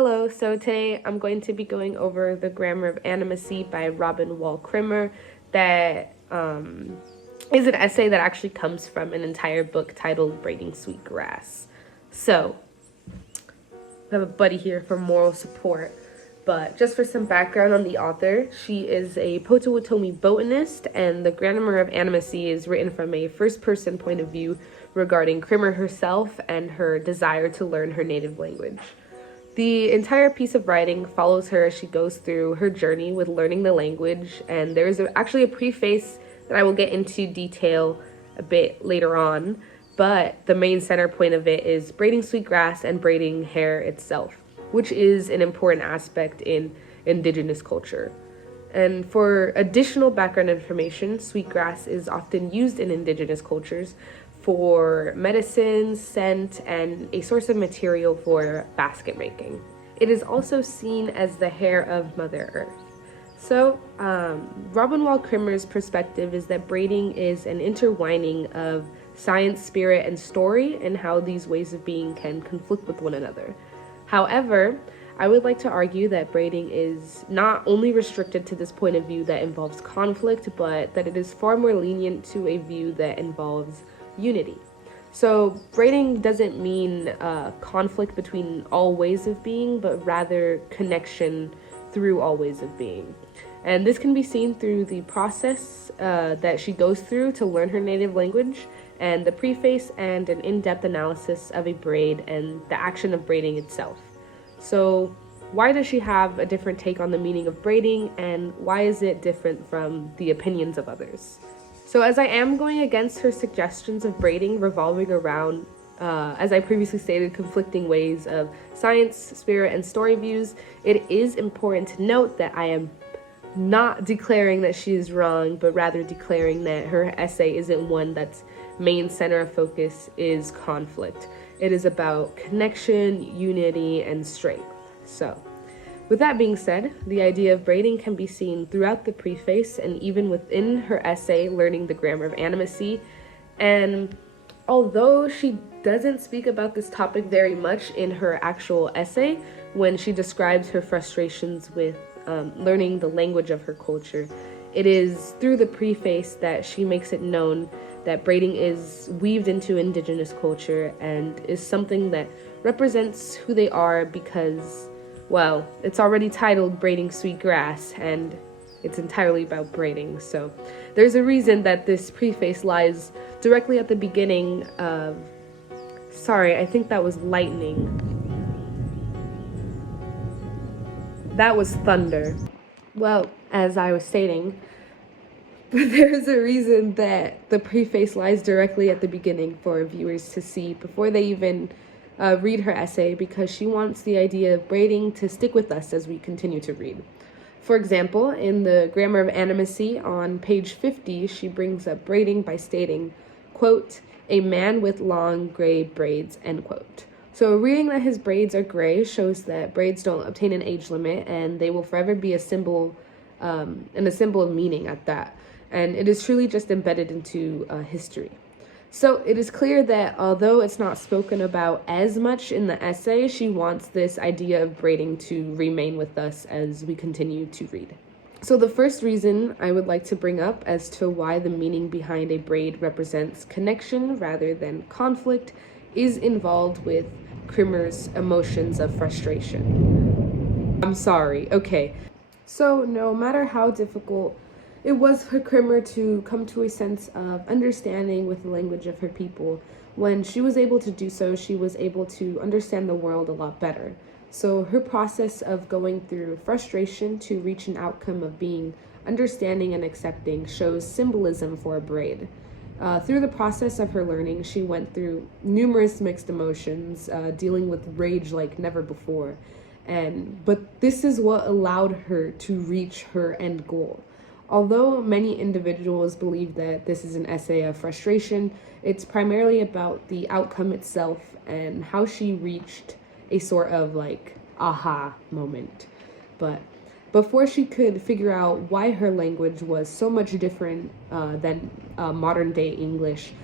Hello, so today I'm going to be going over The Grammar of Animacy by Robin Wall Krimmer. That is an essay that actually comes from an entire book titled Braiding Sweet Grass. So, I have a buddy here for moral support. But just for some background on the author, she is a Potawatomi botanist, and The Grammar of Animacy is written from a first-person point of view regarding Krimmer herself and her desire to learn her native language. The entire piece of writing follows her as she goes through her journey with learning the language, and there is actually a preface that I will get into detail a bit later on, but the main center point of it is braiding sweetgrass and braiding hair itself, which is an important aspect in indigenous culture. And for additional background information, sweetgrass is often used in indigenous cultures for medicine, scent, and a source of material for basket making. It is also seen as the hair of Mother Earth. So, Robin Wall Krimmer's perspective is that braiding is an intertwining of science, spirit, and story, and how these ways of being can conflict with one another. However, I would like to argue that braiding is not only restricted to this point of view that involves conflict, but that it is far more lenient to a view that involves unity. So braiding doesn't mean conflict between all ways of being, but rather connection through all ways of being. And this can be seen through the process that she goes through to learn her native language, and the preface and an in-depth analysis of a braid and the action of braiding itself. So why does she have a different take on the meaning of braiding, and why is it different from the opinions of others? So as I am going against her suggestions of braiding revolving around, as I previously stated, conflicting ways of science, spirit, and story views, it is important to note that I am not declaring that she is wrong, but rather declaring that her essay isn't one that's main center of focus is conflict. It is about connection, unity, and strength. So, with that being said, the idea of braiding can be seen throughout the preface and even within her essay, Learning the Grammar of Animacy. And although she doesn't speak about this topic very much in her actual essay, when she describes her frustrations with learning the language of her culture, it is through the preface that she makes it known that braiding is weaved into indigenous culture and is something that represents who they are because, well, it's already titled Braiding Sweet Grass, and it's entirely about braiding. So there's a reason that this preface lies directly at the beginning of... Sorry, I think that was lightning. That was thunder. Well, as I was stating, but there's a reason that the preface lies directly at the beginning for viewers to see before they even read her essay, because she wants the idea of braiding to stick with us as we continue to read. For example, in The Grammar of Animacy on page 50, she brings up braiding by stating, quote, "a man with long gray braids," end quote. So reading that his braids are gray shows that braids don't obtain an age limit, and they will forever be a symbol, and a symbol of meaning at that. And it is truly just embedded into history. So it is clear that although it's not spoken about as much in the essay, she wants this idea of braiding to remain with us as we continue to read. So the first reason I would like to bring up as to why the meaning behind a braid represents connection rather than conflict is involved with Krimmer's emotions of frustration. I'm sorry, okay. So no matter how difficult it was for Krimmer to come to a sense of understanding with the language of her people, when she was able to do so, she was able to understand the world a lot better. So her process of going through frustration to reach an outcome of being understanding and accepting shows symbolism for a braid. Through the process of her learning, she went through numerous mixed emotions, dealing with rage like never before. But this is what allowed her to reach her end goal. Although many individuals believe that this is an essay of frustration, it's primarily about the outcome itself and how she reached a sort of like aha moment. But before she could figure out why her language was so much different than modern day English,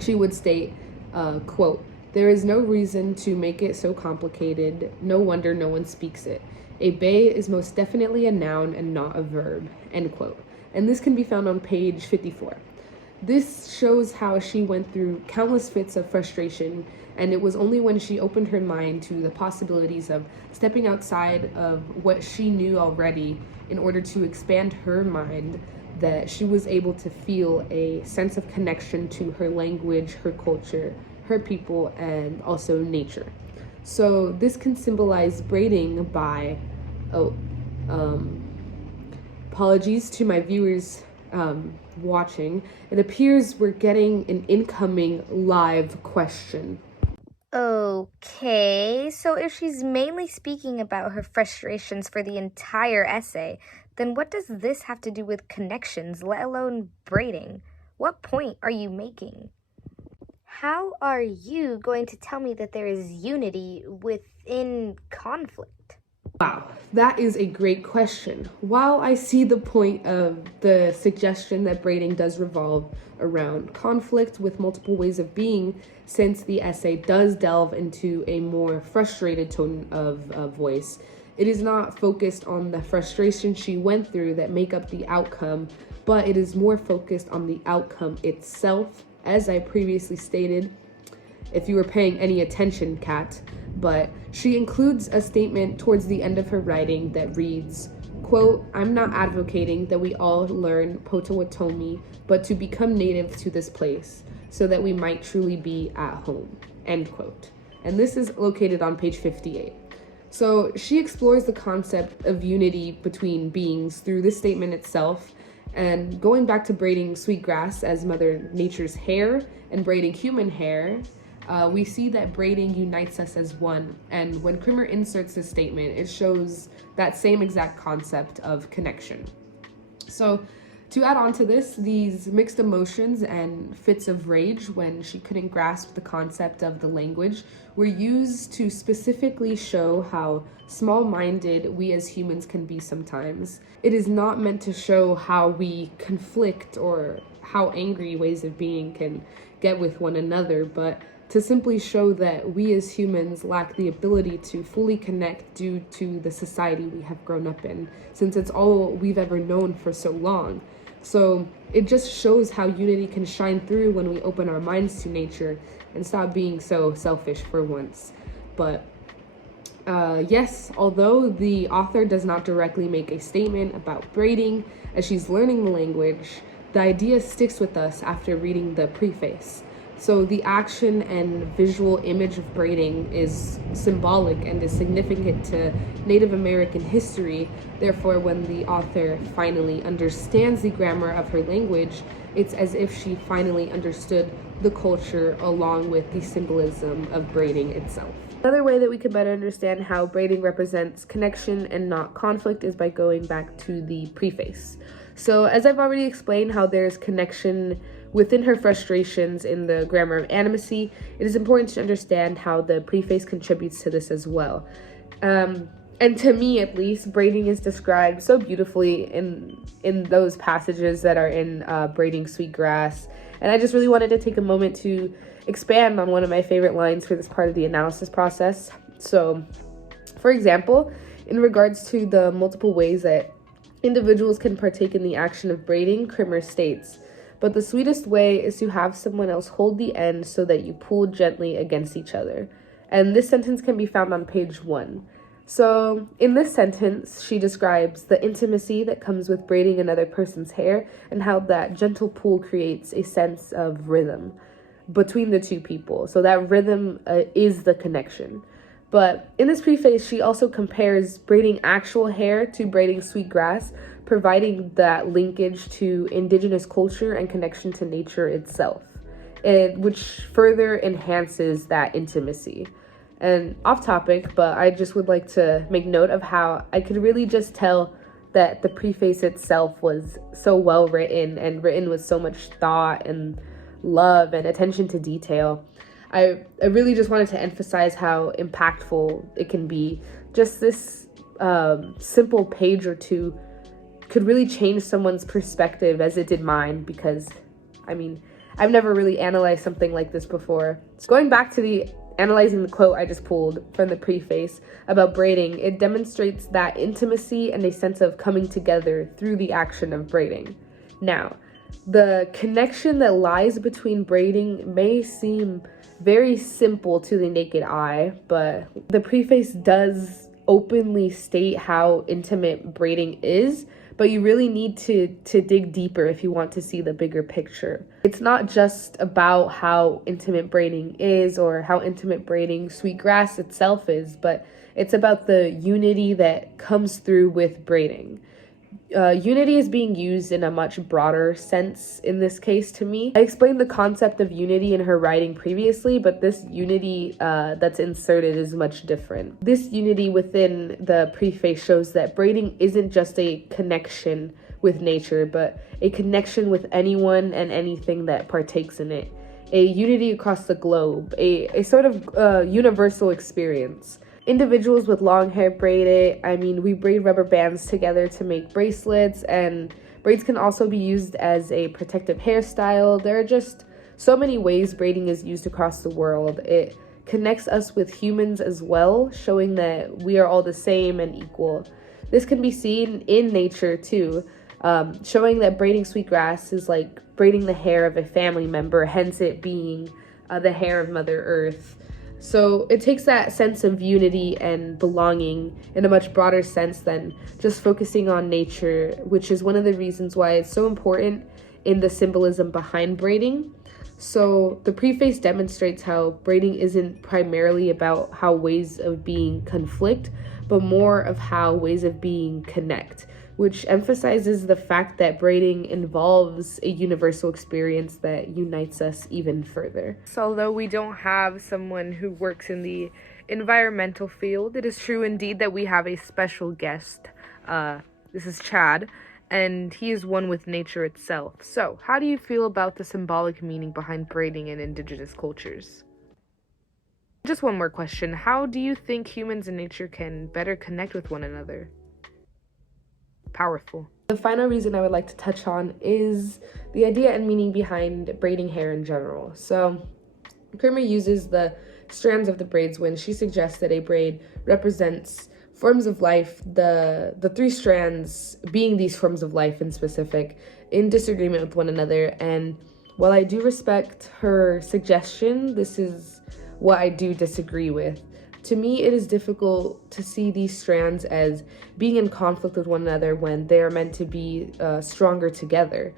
she would state, quote, There is no reason to make it so complicated. No wonder no one speaks it. A bay is most definitely a noun and not a verb, end quote. And this can be found on page 54. This shows how she went through countless fits of frustration, and it was only when she opened her mind to the possibilities of stepping outside of what she knew already in order to expand her mind that she was able to feel a sense of connection to her language, her culture, her people, and also nature. So this can symbolize braiding by, apologies to my viewers watching. It appears we're getting an incoming live question. Okay, so if she's mainly speaking about her frustrations for the entire essay, then what does this have to do with connections, let alone braiding? What point are you making? How are you going to tell me that there is unity within conflict? Wow, that is a great question. While I see the point of the suggestion that braiding does revolve around conflict with multiple ways of being, since the essay does delve into a more frustrated tone of voice, it is not focused on the frustration she went through that make up the outcome, but it is more focused on the outcome itself, as I previously stated, if you were paying any attention, Kat. But she includes a statement towards the end of her writing that reads, quote, "I'm not advocating that we all learn Potawatomi, but to become native to this place so that we might truly be at home," end quote. And this is located on page 58. So she explores the concept of unity between beings through this statement itself, and going back to braiding sweetgrass as Mother Nature's hair and braiding human hair, we see that braiding unites us as one. And when Krimmer inserts this statement, it shows that same exact concept of connection. So to add on to this, these mixed emotions and fits of rage when she couldn't grasp the concept of the language were used to specifically show how small-minded we as humans can be sometimes. It is not meant to show how we conflict or how angry ways of being can get with one another, but to simply show that we as humans lack the ability to fully connect due to the society we have grown up in, since it's all we've ever known for so long. So it just shows how unity can shine through when we open our minds to nature and stop being so selfish for once. But yes, although the author does not directly make a statement about braiding as she's learning the language, the idea sticks with us after reading the preface. So the action and visual image of braiding is symbolic and is significant to Native American history. Therefore, when the author finally understands the grammar of her language, it's as if she finally understood the culture along with the symbolism of braiding itself. Another way that we can better understand how braiding represents connection and not conflict is by going back to the preface. So as I've already explained how there's connection within her frustrations in the grammar of animacy, it is important to understand how the preface contributes to this as well. And to me, at least, braiding is described so beautifully in those passages that are in Braiding Sweetgrass. And I just really wanted to take a moment to expand on one of my favorite lines for this part of the analysis process. So, for example, in regards to the multiple ways that individuals can partake in the action of braiding, Krimmer states, "But the sweetest way is to have someone else hold the end so that you pull gently against each other." And this sentence can be found on page 1. So in this sentence, she describes the intimacy that comes with braiding another person's hair and how that gentle pull creates a sense of rhythm between the two people. So that rhythm is the connection. But in this preface, she also compares braiding actual hair to braiding sweetgrass, providing that linkage to indigenous culture and connection to nature itself, which further enhances that intimacy. And off topic, but I just would like to make note of how I could really just tell that the preface itself was so well written and written with so much thought and love and attention to detail. I really just wanted to emphasize how impactful it can be. Just this simple page or two could really change someone's perspective as it did mine, because, I mean, I've never really analyzed something like this before. So going back to the Analyzing the quote I just pulled from the preface about braiding, it demonstrates that intimacy and a sense of coming together through the action of braiding. Now, the connection that lies between braiding may seem very simple to the naked eye, but the preface does openly state how intimate braiding is, but you really need to dig deeper if you want to see the bigger picture. It's not just about how intimate braiding is or how intimate braiding sweetgrass itself is, but it's about the unity that comes through with braiding. Unity is being used in a much broader sense in this case to me. I explained the concept of unity in her writing previously, but this unity that's inserted is much different. This unity within the preface shows that braiding isn't just a connection with nature, but a connection with anyone and anything that partakes in it. A unity across the globe, a sort of universal experience. Individuals with long hair braid it. I mean, we braid rubber bands together to make bracelets, and braids can also be used as a protective hairstyle. There are just so many ways braiding is used across the world. It connects us with humans as well, showing that we are all the same and equal. This can be seen in nature too, showing that braiding sweetgrass is like braiding the hair of a family member, hence it being the hair of Mother Earth. So it takes that sense of unity and belonging in a much broader sense than just focusing on nature, which is one of the reasons why it's so important in the symbolism behind braiding. So the preface demonstrates how braiding isn't primarily about how ways of being conflict, but more of how ways of being connect, which emphasizes the fact that braiding involves a universal experience that unites us even further. So although we don't have someone who works in the environmental field, it is true indeed that we have a special guest. This is Chad, and he is one with nature itself. So how do you feel about the symbolic meaning behind braiding in indigenous cultures? Just one more question. How do you think humans and nature can better connect with one another? Powerful. The final reason I would like to touch on is the idea and meaning behind braiding hair in general. So Krimmer uses the strands of the braids when she suggests that a braid represents forms of life, the three strands being these forms of life in specific, in disagreement with one another. And while I do respect her suggestion, this is what I do disagree with. To me, it is difficult to see these strands as being in conflict with one another when they are meant to be stronger together.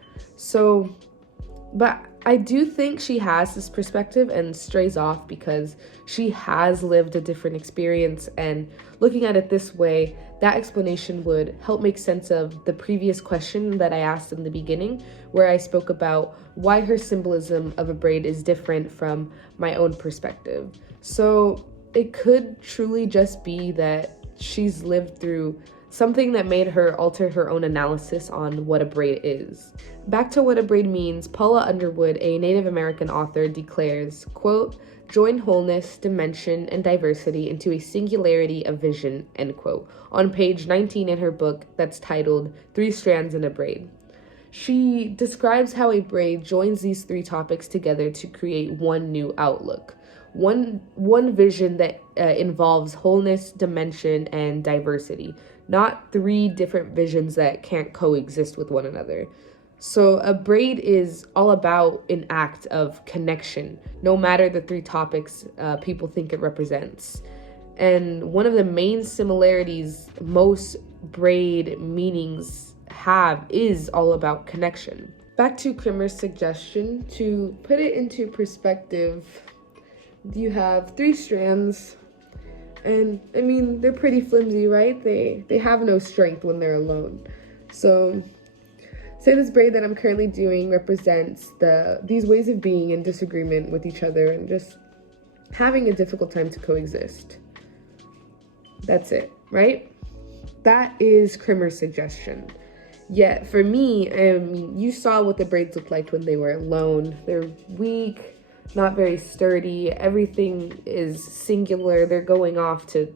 But I do think she has this perspective and strays off because she has lived a different experience, and looking at it this way, that explanation would help make sense of the previous question that I asked in the beginning, where I spoke about why her symbolism of a braid is different from my own perspective. So it could truly just be that she's lived through something that made her alter her own analysis on what a braid is. Back to what a braid means, Paula Underwood, a Native American author, declares, quote, "Join wholeness, dimension, and diversity into a singularity of vision," end quote, on page 19 in her book that's titled Three Strands in a Braid. She describes how a braid joins these three topics together to create one new outlook. One vision that involves wholeness, dimension, and diversity, not three different visions that can't coexist with one another. So a braid is all about an act of connection, no matter the three topics people think it represents. And one of the main similarities most braid meanings have is all about connection. Back to Krimmer's suggestion, to put it into perspective, you have three strands, and I mean, they're pretty flimsy, right? They have no strength when they're alone. So say this braid that I'm currently doing represents these ways of being in disagreement with each other and just having a difficult time to coexist. That's it, right? That is Krimmer's suggestion. Yet for me, I mean, you saw what the braids looked like when they were alone. They're weak, not very sturdy. Everything is singular. They're going off to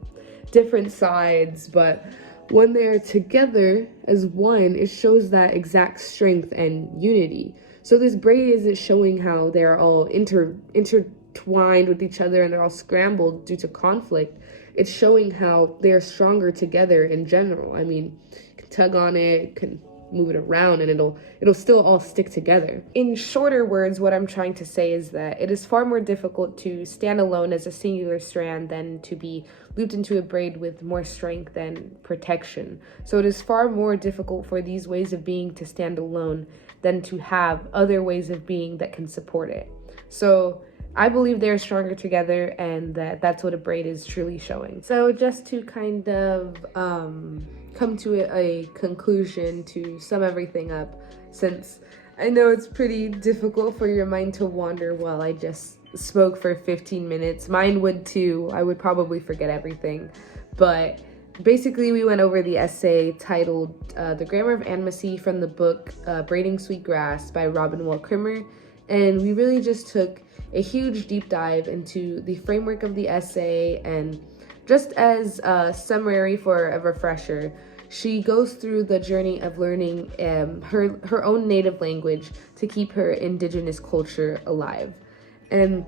different sides, but when they're together as one, it shows that exact strength and unity. So this braid isn't showing how they're all intertwined twined with each other and they're all scrambled due to conflict, it's showing how they're stronger together in general. I mean, you can tug on it, can move it around, and it'll still all stick together. In shorter words, what I'm trying to say is that it is far more difficult to stand alone as a singular strand than to be looped into a braid with more strength and protection. So it is far more difficult for these ways of being to stand alone than to have other ways of being that can support it. So I believe they're stronger together, and that's what a braid is truly showing. So just to kind of come to a conclusion, to sum everything up, since I know it's pretty difficult for your mind to wander while I just spoke for 15 minutes. Mine would too. I would probably forget everything. But basically, we went over the essay titled The Grammar of Animacy from the book Braiding Sweetgrass by Robin Wall Krimmer. And we really just took a huge deep dive into the framework of the essay, and just as a summary for a refresher, she goes through the journey of learning her own native language to keep her indigenous culture alive. And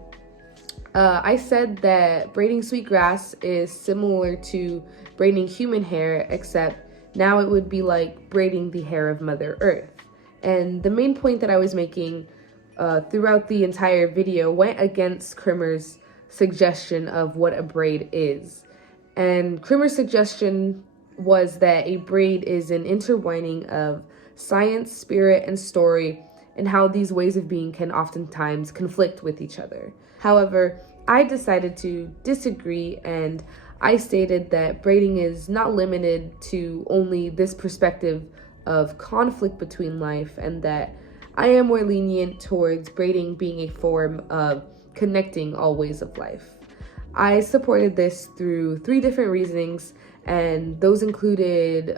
I said that braiding sweetgrass is similar to braiding human hair, except now it would be like braiding the hair of Mother Earth. And the main point that I was making throughout the entire video went against Krimmer's suggestion of what a braid is. And Krimmer's suggestion was that a braid is an intertwining of science, spirit, and story, and how these ways of being can oftentimes conflict with each other. However, I decided to disagree, and I stated that braiding is not limited to only this perspective of conflict between life, and that I am more lenient towards braiding being a form of connecting all ways of life. I supported this through 3 different reasonings, and those included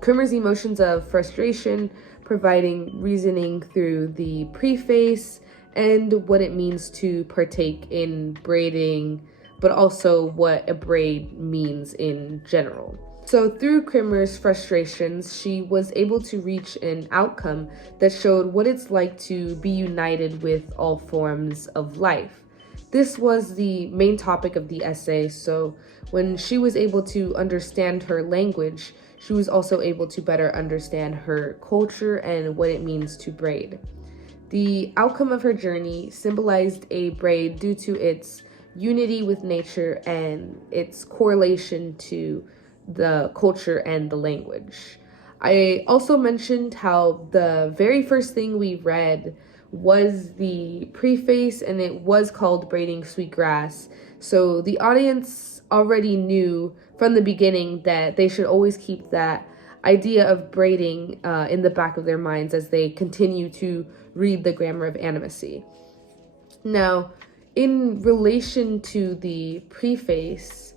Krimmer's emotions of frustration, providing reasoning through the preface, and what it means to partake in braiding, but also what a braid means in general. So through Krimmer's frustrations, she was able to reach an outcome that showed what it's like to be united with all forms of life. This was the main topic of the essay, so when she was able to understand her language, she was also able to better understand her culture and what it means to braid. The outcome of her journey symbolized a braid due to its unity with nature and its correlation to the culture and the language. I also mentioned how the very first thing we read was the preface, and it was called Braiding Sweetgrass. So the audience already knew from the beginning that they should always keep that idea of braiding in the back of their minds as they continue to read the Grammar of Animacy. Now, in relation to the preface,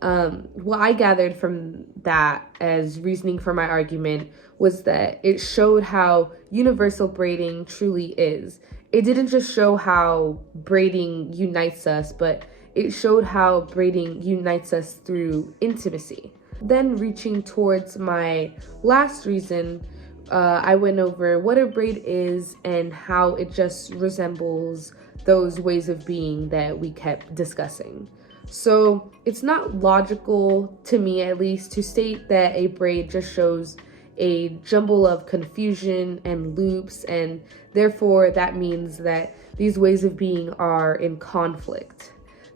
what I gathered from that as reasoning for my argument was that it showed how universal braiding truly is. It didn't just show how braiding unites us, but it showed how braiding unites us through intimacy. Then reaching towards my last reason, I went over what a braid is and how it just resembles those ways of being that we kept discussing. So it's not logical, to me at least, to state that a braid just shows a jumble of confusion and loops, and therefore that means that these ways of being are in conflict.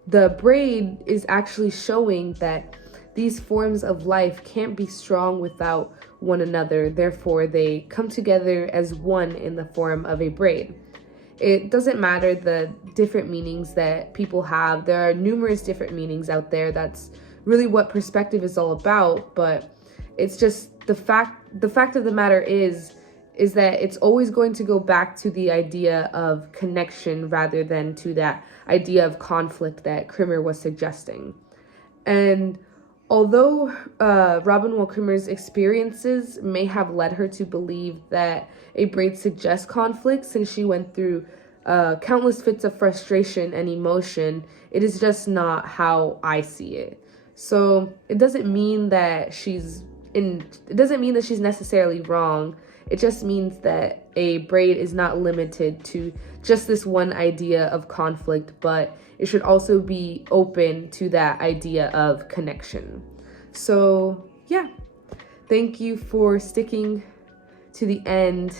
The braid is actually showing that these forms of life can't be strong without one another, therefore they come together as one in the form of a braid. It doesn't matter the different meanings that people have. There are numerous different meanings out there. That's really what perspective is all about, but it's just the fact of the matter is that it's always going to go back to the idea of connection rather than to that idea of conflict that Krimmer was suggesting. And although Robin Wall Krimmer's experiences may have led her to believe that a braid suggests conflict, since she went through countless fits of frustration and emotion, it is just not how I see it. So it doesn't mean that she's necessarily wrong. It just means that a braid is not limited to just this one idea of conflict, but it should also be open to that idea of connection. So yeah, thank you for sticking to the end.